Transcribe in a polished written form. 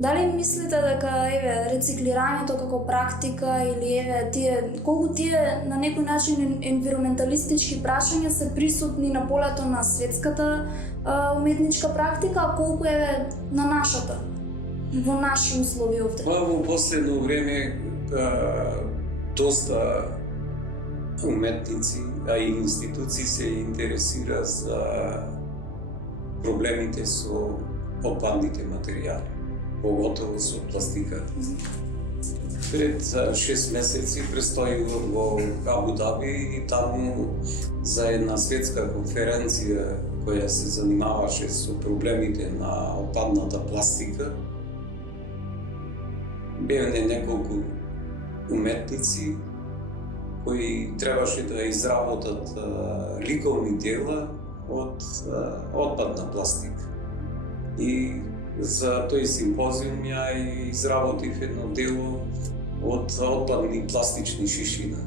Дали мислите дека рециклирањето како практика или колку тие на некој начин енвиронменталистички прашања се присутни на полето на светската уметничка практика, а колку на нашата, во наши услови овде? Во последно време доста уметници, а и институции се интересира за проблемите со отпадните материјали, поготово со пластика. Пред 6 месеци престојував во Абу Даби и таму за една светска конференција која се занимаваше со проблемите на отпадната пластика. Бевне неколку уметници кои требаше да изработат ликовни дела од отпадна пластика. И за тој симпозиум ја изработив едно дело од отпадни пластични шишина.